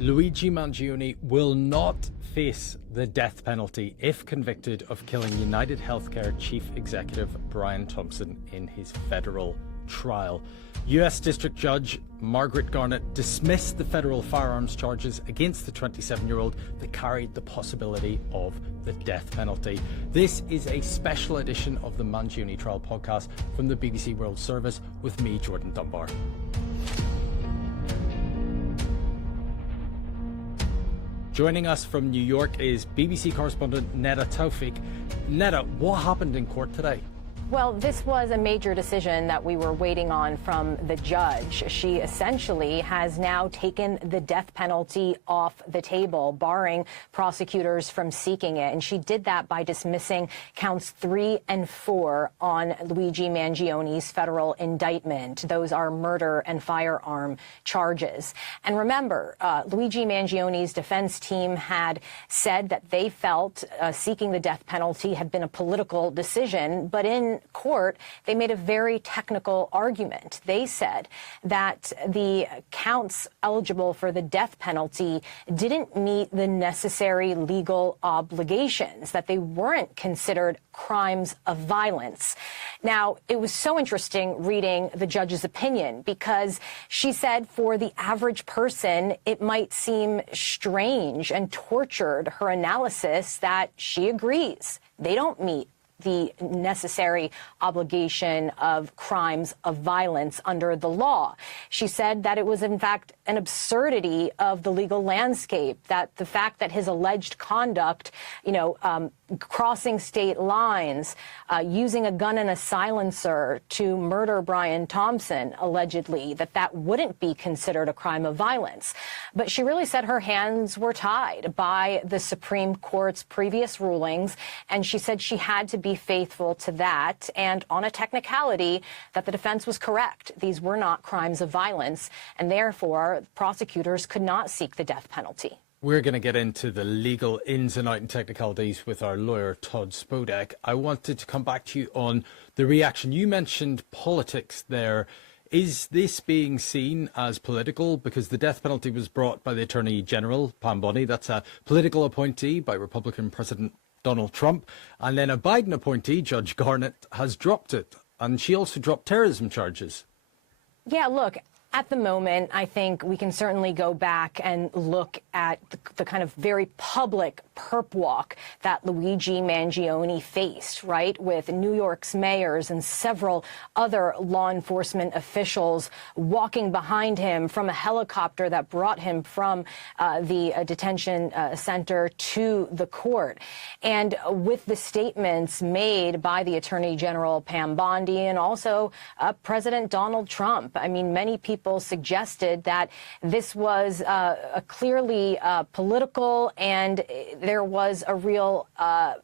Luigi Mangione will not face the death penalty if convicted of killing United Healthcare Chief Executive Brian Thompson in his federal trial. US District Judge Margaret Garnett dismissed the federal firearms charges against the 27-year-old that carried the possibility of the death penalty. This is a special edition of the Mangione Trial podcast from the BBC World Service with me, Jordan Dunbar. Joining us from New York is BBC correspondent Neda Tawfik. Neda, what happened in court today? Well, this was a major decision that we were waiting on from the judge. She essentially has now taken the death penalty off the table, barring prosecutors from seeking it. And she did that by dismissing counts 3 and 4 on Luigi Mangione's federal indictment. Those are murder and firearm charges. And remember, Luigi Mangione's defense team had said that they felt seeking the death penalty had been a political decision, but in court, they made a very technical argument. They said that the counts eligible for the death penalty didn't meet the necessary legal obligations, that they weren't considered crimes of violence. Now, it was so interesting reading the judge's opinion because she said for the average person, it might seem strange and tortured, her analysis, that she agrees they don't meet the necessary obligation of crimes of violence under the law. She said that it was, in fact, an absurdity of the legal landscape, that the fact that his alleged conduct, crossing state lines, using a gun and a silencer to murder Brian Thompson, allegedly, that wouldn't be considered a crime of violence. But she really said her hands were tied by the Supreme Court's previous rulings, and she said she had to be faithful to that, and on a technicality, that the defense was correct. These were not crimes of violence, and therefore prosecutors could not seek the death penalty. We're going to get into the legal ins and outs and technicalities with our lawyer, Todd Spodek. I wanted to come back to you on the reaction. You mentioned politics there. Is this being seen as political? Because the death penalty was brought by the Attorney General, Pam Bondi. That's a political appointee by Republican President Donald Trump. And then a Biden appointee, Judge Garnett, has dropped it. And she also dropped terrorism charges. Yeah, look, at the moment, I think we can certainly go back and look at the kind of very public perp walk that Luigi Mangione faced, right, with New York's mayors and several other law enforcement officials walking behind him from a helicopter that brought him from the detention center to the court. And with the statements made by the Attorney General Pam Bondi and also President Donald Trump, I mean, many people suggested that this was a clearly political, and there was a real, a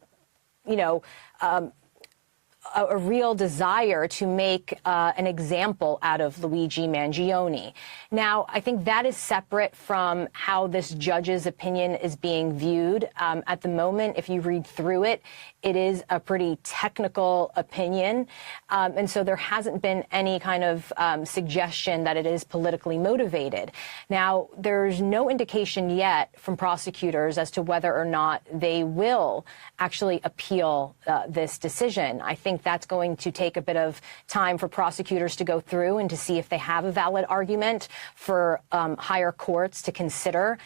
real desire to make an example out of Luigi Mangione. Now, I think that is separate from how this judge's opinion is being viewed. At the moment, if you read through it, it is a pretty technical opinion. And so there hasn't been any kind of suggestion that it is politically motivated. Now, there's no indication yet from prosecutors as to whether or not they will actually appeal this decision. I think that's going to take a bit of time for prosecutors to go through and to see if they have a valid argument for higher courts to consider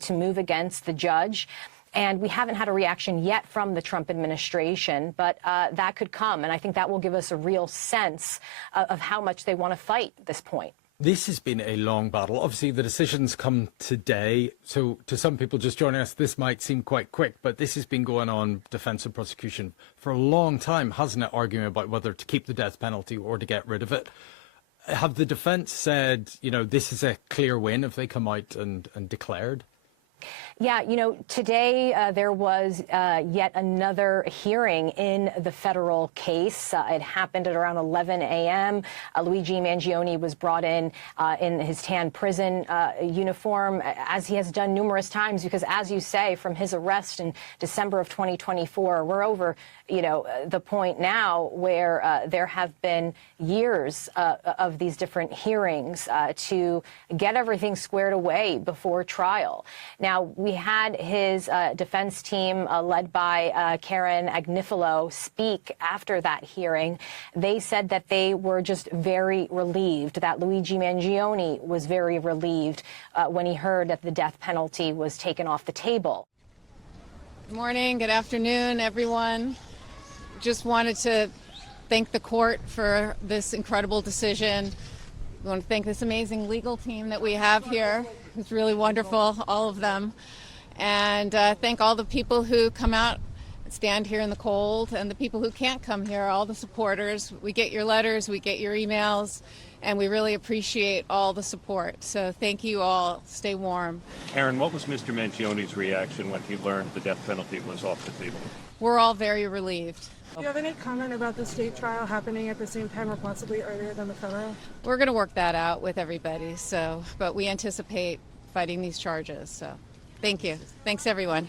to move against the judge. And we haven't had a reaction yet from the Trump administration, but that could come. And I think that will give us a real sense of how much they want to fight this point. This has been a long battle. Obviously, the decisions come today. So to some people just joining us, this might seem quite quick, but this has been going on, defence and prosecution, for a long time, hasn't it, arguing about whether to keep the death penalty or to get rid of it. Have the defence said, this is a clear win if they come out and declared? Yeah, today there was yet another hearing in the federal case. It happened at around 11 a.m. Luigi Mangione was brought in his tan prison uniform, as he has done numerous times, because, as you say, from his arrest in December of 2024, we're over, the point now where there have been years of these different hearings to get everything squared away before trial. Now, we had his defense team led by Karen Agnifilo speak after that hearing. They said that they were just very relieved, that Luigi Mangione was very relieved when he heard that the death penalty was taken off the table. Good morning, good afternoon, everyone. Just wanted to thank the court for this incredible decision. I want to thank this amazing legal team that we have here. It's really wonderful, all of them. And thank all the people who come out and stand here in the cold, and the people who can't come here, all the supporters. We get your letters, we get your emails, and we really appreciate all the support. So thank you all. Stay warm. Aaron, what was Mr. Mangione's reaction when he learned the death penalty was off the table? We're all very relieved. Do you have any comment about the state trial happening at the same time or possibly earlier than the federal? We're going to work that out with everybody, but we anticipate fighting these charges. So thank you. Thanks, everyone.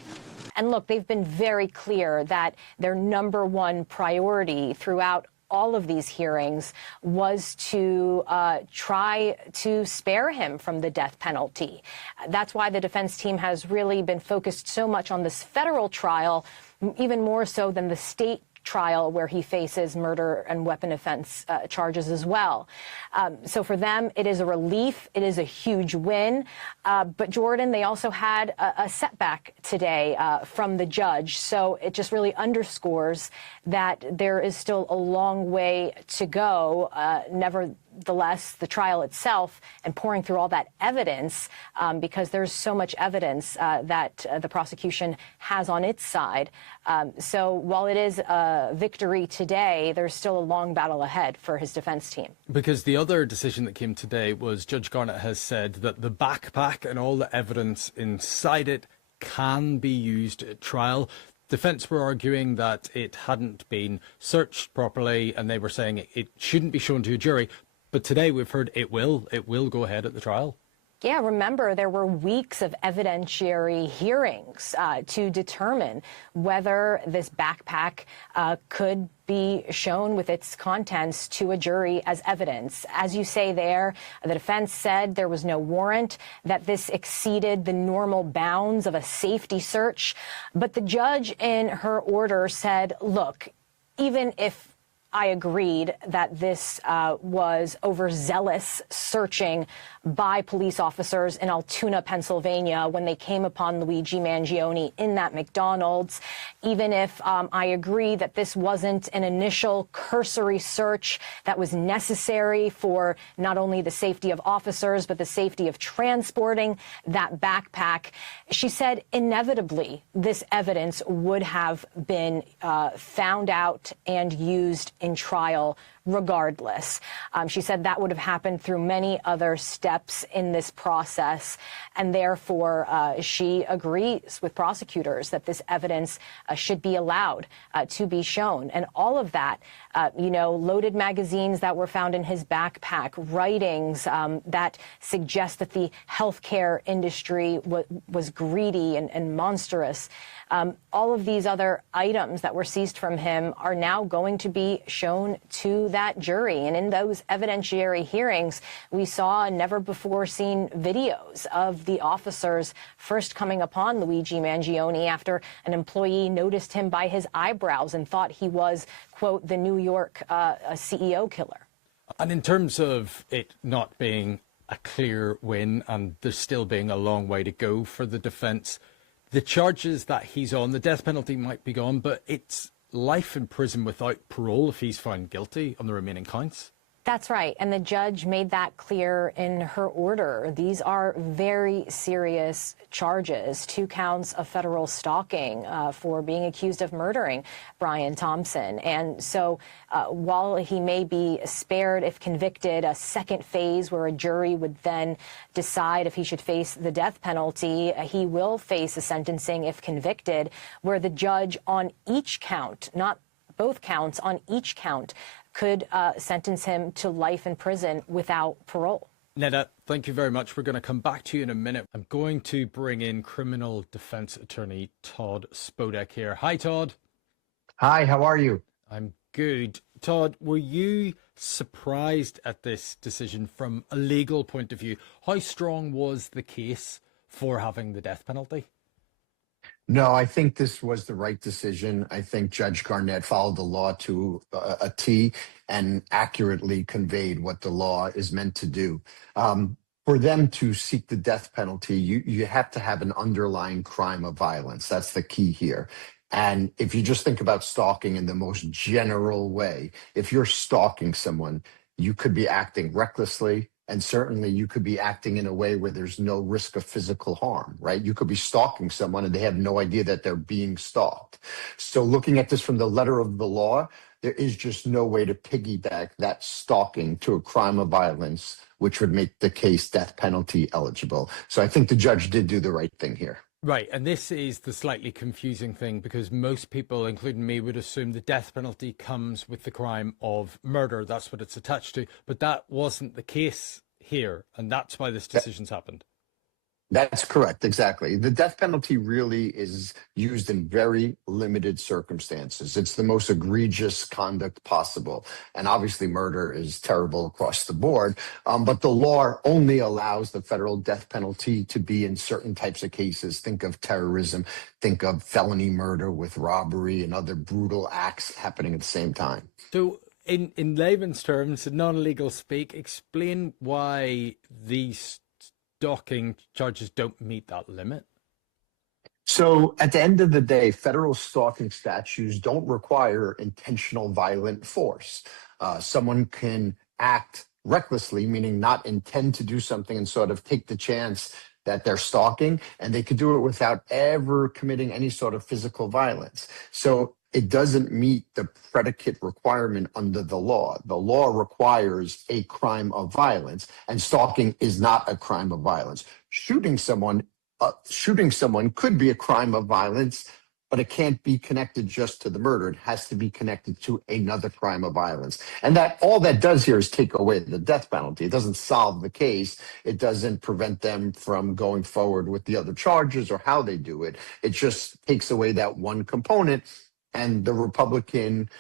And look, they've been very clear that their number one priority throughout all of these hearings was to try to spare him from the death penalty. That's why the defense team has really been focused so much on this federal trial, even more so than the state trial where he faces murder and weapon offense charges as well. So for them, it is a relief. It is a huge win. But Jordan, they also had a setback today from the judge. So it just really underscores that there is still a long way to go. Nevertheless, the trial itself and pouring through all that evidence, because there's so much evidence that the prosecution has on its side. So while it is a victory today, there's still a long battle ahead for his defense team. Because the other decision that came today was Judge Garnett has said that the backpack and all the evidence inside it can be used at trial. Defense were arguing that it hadn't been searched properly, and they were saying it shouldn't be shown to a jury. But today we've heard it will go ahead at the trial. Yeah, remember, there were weeks of evidentiary hearings to determine whether this backpack could be shown with its contents to a jury as evidence. As you say there, the defense said there was no warrant, that this exceeded the normal bounds of a safety search. But the judge in her order said, look, even if I agreed that this was overzealous searching by police officers in Altoona, Pennsylvania, when they came upon Luigi Mangione in that McDonald's. Even if I agree that this wasn't an initial cursory search that was necessary for not only the safety of officers, but the safety of transporting that backpack, she said inevitably this evidence would have been found out and used in trial regardless. She said that would have happened through many other steps in this process, and therefore she agrees with prosecutors that this evidence should be allowed to be shown. And all of that, loaded magazines that were found in his backpack, writings that suggest that the healthcare industry was greedy and monstrous. All of these other items that were seized from him are now going to be shown to that jury. And in those evidentiary hearings, we saw never-before-seen videos of the officers first coming upon Luigi Mangione after an employee noticed him by his eyebrows and thought he was, quote, the New York CEO killer. And in terms of it not being a clear win and there still being a long way to go for the defence, the charges that he's on, the death penalty might be gone, but it's life in prison without parole if he's found guilty on the remaining counts. That's right. And the judge made that clear in her order. These are very serious charges, 2 counts of federal stalking for being accused of murdering Brian Thompson. And so while he may be spared if convicted, a second phase where a jury would then decide if he should face the death penalty, he will face a sentencing if convicted, where the judge on each count, not both counts, on each count, could sentence him to life in prison without parole. Neda, thank you very much. We're going to come back to you in a minute. I'm going to bring in criminal defense attorney Todd Spodek here. Hi, Todd. Hi, how are you? I'm good. Todd, were you surprised at this decision from a legal point of view? How strong was the case for having the death penalty? No, I think this was the right decision. I think Judge Garnett followed the law to a T and accurately conveyed what the law is meant to do. For them to seek the death penalty, you have to have an underlying crime of violence. That's the key here. And if you just think about stalking in the most general way, if you're stalking someone, you could be acting recklessly, and certainly you could be acting in a way where there's no risk of physical harm, right? You could be stalking someone and they have no idea that they're being stalked. So looking at this from the letter of the law, there is just no way to piggyback that stalking to a crime of violence, which would make the case death penalty eligible. So I think the judge did do the right thing here. Right, and this is the slightly confusing thing, because most people, including me, would assume the death penalty comes with the crime of murder. That's what it's attached to. But that wasn't the case here, and that's why this decision's happened. That's correct, exactly. The death penalty really is used in very limited circumstances. It's the most egregious conduct possible. And obviously murder is terrible across the board, but the law only allows the federal death penalty to be in certain types of cases. Think of terrorism, think of felony murder with robbery and other brutal acts happening at the same time. So in layman's terms, in non-legal speak, explain why these stalking charges don't meet that limit. So at the end of the day, federal stalking statutes don't require intentional violent force. Someone can act recklessly, meaning not intend to do something and sort of take the chance that they're stalking, and they could do it without ever committing any sort of physical violence. So it doesn't meet the predicate requirement under the law. The law requires a crime of violence, and stalking is not a crime of violence. Shooting someone could be a crime of violence, but it can't be connected just to the murder. It has to be connected to another crime of violence. And that all that does here is take away the death penalty. It doesn't solve the case. It doesn't prevent them from going forward with the other charges or how they do it. It just takes away that one component. And the Republican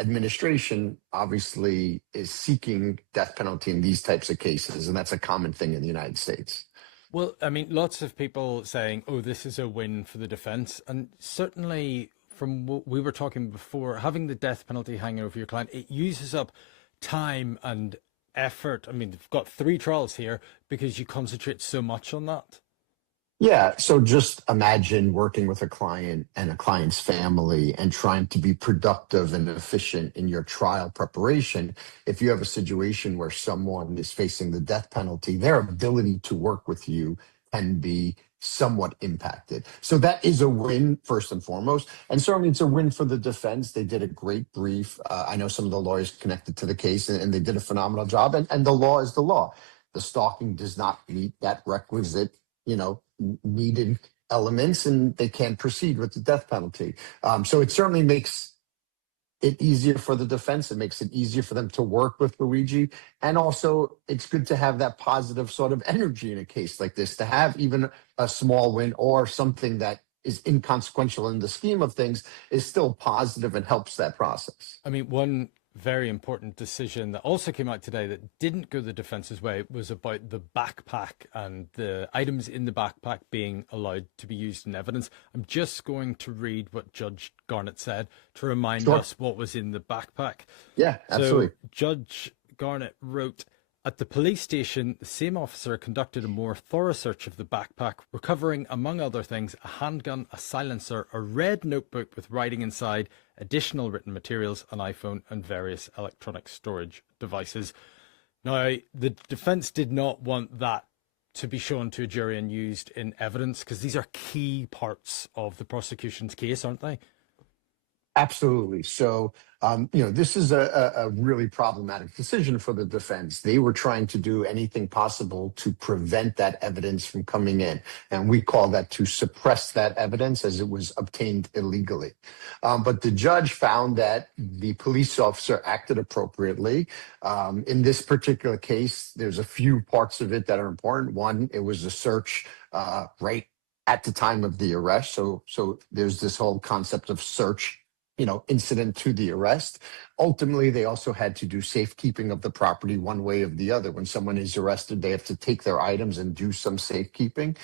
administration obviously is seeking death penalty in these types of cases. And that's a common thing in the United States. Well, I mean, lots of people saying, oh, this is a win for the defense. And certainly from what we were talking before, having the death penalty hanging over your client, it uses up time and effort. I mean, you've got 3 trials here because you concentrate so much on that. Yeah. So just imagine working with a client and a client's family and trying to be productive and efficient in your trial preparation. If you have a situation where someone is facing the death penalty, their ability to work with you can be somewhat impacted. So that is a win, first and foremost. And certainly it's a win for the defense. They did a great brief. I know some of the lawyers connected to the case, and they did a phenomenal job. And the law is the law. The stalking does not meet that requisite, needed elements, and they can't proceed with the death penalty. So it certainly makes it easier for the defense. It makes it easier for them to work with Luigi. And also it's good to have that positive sort of energy in a case like this, to have even a small win or something that is inconsequential in the scheme of things is still positive and helps that process. I mean, one very important decision that also came out today that didn't go the defense's way was about the backpack and the items in the backpack being allowed to be used in evidence. I'm just going to read what Judge Garnett said to remind us what was in the backpack. Yeah, absolutely. So Judge Garnett wrote, At the police station, the same officer conducted a more thorough search of the backpack, recovering, among other things, a handgun, a silencer, a red notebook with writing inside, additional written materials, an iPhone, and various electronic storage devices. Now, the defence did not want that to be shown to a jury and used in evidence, because these are key parts of the prosecution's case, aren't they? Absolutely. So, this is a really problematic decision for the defense. They were trying to do anything possible to prevent that evidence from coming in. And we call that to suppress that evidence as it was obtained illegally. But the judge found that the police officer acted appropriately. In this particular case, there's a few parts of it that are important. One, it was a search right at the time of the arrest. So there's this whole concept of search incident to the arrest. Ultimately, they also had to do safekeeping of the property one way or the other. When someone is arrested, they have to take their items and do some safekeeping.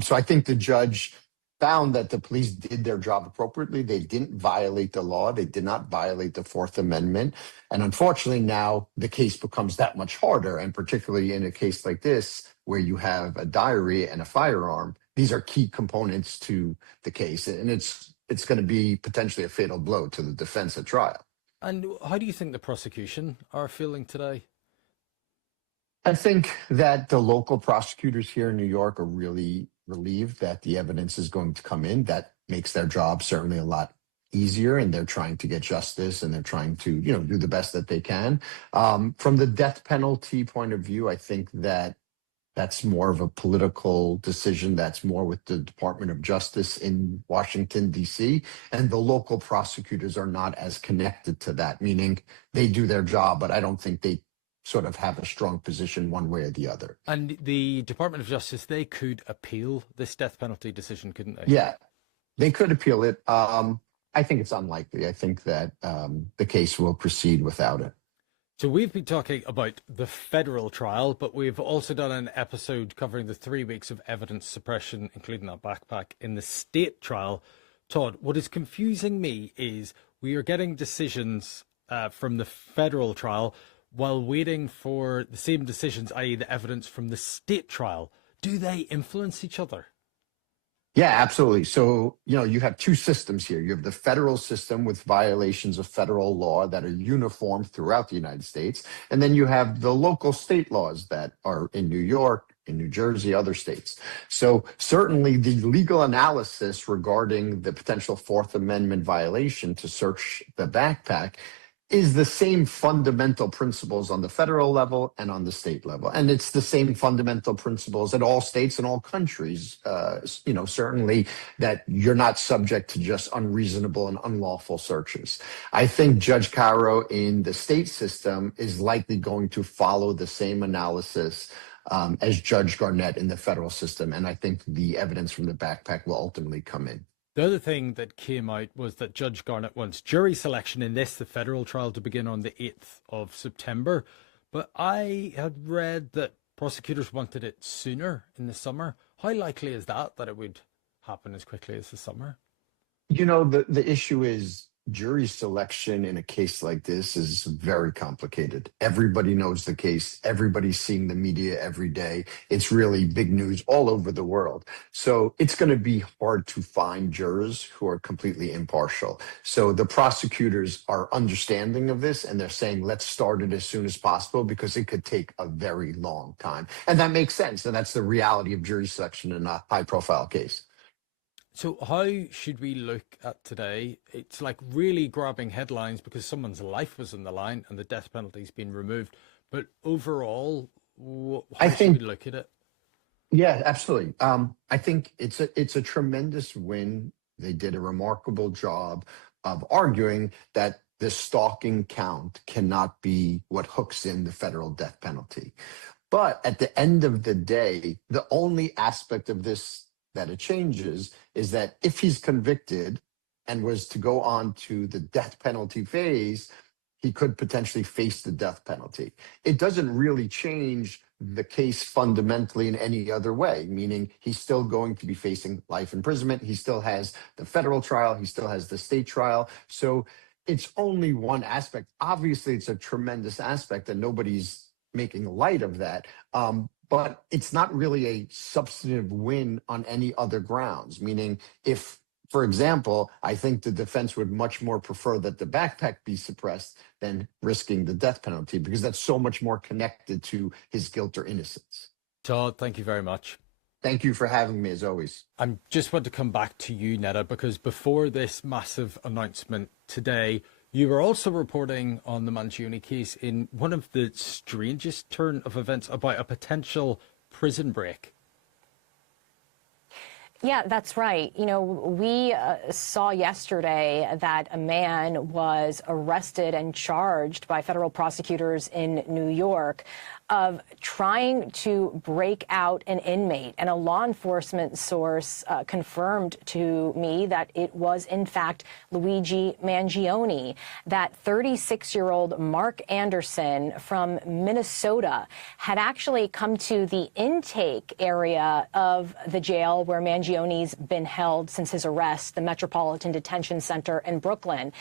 So I think the judge found that the police did their job appropriately. They didn't violate the law. They did not violate the Fourth Amendment. And unfortunately, now the case becomes that much harder. And particularly in a case like this, where you have a diary and a firearm, these are key components to the case. And it's going to be potentially a fatal blow to the defense at trial. And how do you think the prosecution are feeling today? I think that the local prosecutors here in New York are really relieved that the evidence is going to come in. That makes their job certainly a lot easier, and they're trying to get justice, and they're trying to, do the best that they can. From the death penalty point of view, I think that that's more of a political decision. That's more with the Department of Justice in Washington, D.C. And the local prosecutors are not as connected to that, meaning they do their job, but I don't think they sort of have a strong position one way or the other. And the Department of Justice, they could appeal this death penalty decision, couldn't they? Yeah, they could appeal it. I think it's unlikely. I think that the case will proceed without it. So we've been talking about the federal trial, but we've also done an episode covering the 3 weeks of evidence suppression, including that backpack, in the state trial. Todd, what is confusing me is we are getting decisions from the federal trial while waiting for the same decisions, i.e. the evidence from the state trial. Do they influence each other? Yeah, absolutely. So, you have two systems here. You have the federal system with violations of federal law that are uniform throughout the United States. And then you have the local state laws that are in New York, in New Jersey, other states. So certainly the legal analysis regarding the potential Fourth Amendment violation to search the backpack is the same fundamental principles on the federal level and on the state level. And it's the same fundamental principles at all states and all countries, certainly that you're not subject to just unreasonable and unlawful searches. I think Judge Caro in the state system is likely going to follow the same analysis as Judge Garnett in the federal system. And I think the evidence from the backpack will ultimately come in. The other thing that came out was that Judge Garnett wants jury selection in the federal trial, to begin on the 8th of September. But I had read that prosecutors wanted it sooner, in the summer. How likely is that it would happen as quickly as the summer? The issue is jury selection in a case like this is very complicated. Everybody knows the case. Everybody's seeing the media every day. It's really big news all over the world. So it's going to be hard to find jurors who are completely impartial. So the prosecutors are understanding of this, and they're saying, let's start it as soon as possible because it could take a very long time. And that makes sense. And that's the reality of jury selection in a high-profile case. So how should we look at today? It's like really grabbing headlines because someone's life was on the line and the death penalty's been removed. But overall, how should we look at it? Yeah, absolutely. I think it's a tremendous win. They did a remarkable job of arguing that the stalking count cannot be what hooks in the federal death penalty. But at the end of the day, the only aspect of this that it changes is that if he's convicted and was to go on to the death penalty phase, he could potentially face the death penalty. It doesn't really change the case fundamentally in any other way, meaning he's still going to be facing life imprisonment. He still has the federal trial. He still has the state trial. So it's only one aspect. Obviously, it's a tremendous aspect, and nobody's making light of that. But it's not really a substantive win on any other grounds, meaning if, for example, I think the defense would much more prefer that the backpack be suppressed than risking the death penalty, because that's so much more connected to his guilt or innocence. Todd, thank you very much. Thank you for having me, as always. I just want to come back to you, Neda, because before this massive announcement today, you were also reporting on the Mangione case in one of the strangest turn of events about a potential prison break. Yeah, that's right. You know, we saw yesterday that a man was arrested and charged by federal prosecutors in New York of trying to break out an inmate. And a law enforcement source confirmed to me that it was, in fact, Luigi Mangione, that 36-year-old Mark Anderson from Minnesota had actually come to the intake area of the jail where Mangione's been held since his arrest, the Metropolitan Detention Center in Brooklyn.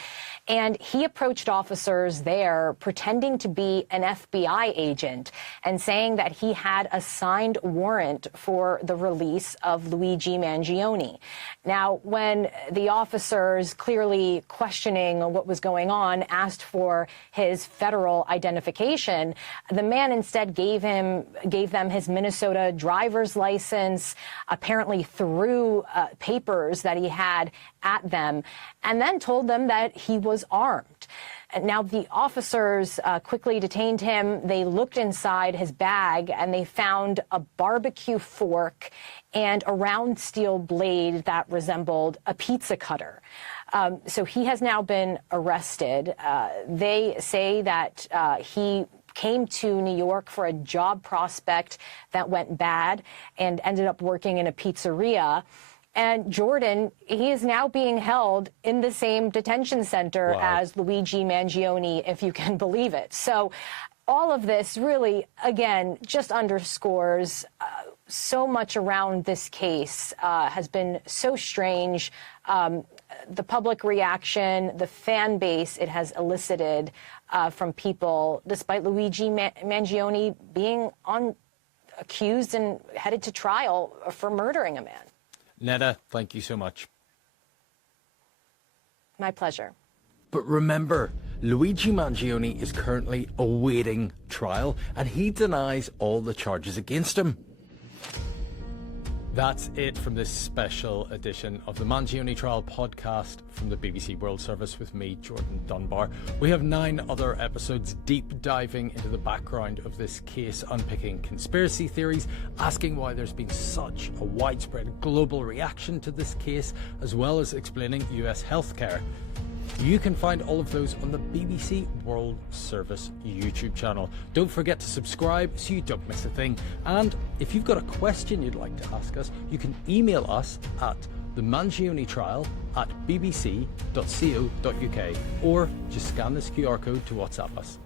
And he approached officers there pretending to be an FBI agent and saying that he had a signed warrant for the release of Luigi Mangione. Now, when the officers, clearly questioning what was going on, asked for his federal identification, the man instead gave them his Minnesota driver's license, apparently threw papers that he had at them, and then told them that he was armed. Now, the officers quickly detained him. They looked inside his bag and they found a barbecue fork and a round steel blade that resembled a pizza cutter. So he has now been arrested. They say that he came to New York for a job prospect that went bad and ended up working in a pizzeria. And Jordan, he is now being held in the same detention center as Luigi Mangione, if you can believe it. So all of this really, again, just underscores so much around this case has been so strange. The public reaction, the fan base it has elicited from people, despite Luigi Mangione being accused and headed to trial for murdering a man. Neda, thank you so much. My pleasure. But remember, Luigi Mangione is currently awaiting trial and he denies all the charges against him. That's it from this special edition of the Mangione Trial podcast from the BBC World Service with me, Jordan Dunbar. We have 9 other episodes deep diving into the background of this case, unpicking conspiracy theories, asking why there's been such a widespread global reaction to this case, as well as explaining US healthcare. You can find all of those on the BBC World Service YouTube channel. Don't forget to subscribe so you don't miss a thing. And if you've got a question you'd like to ask us, you can email us at themangione@bbc.co.uk or just scan this QR code to WhatsApp us.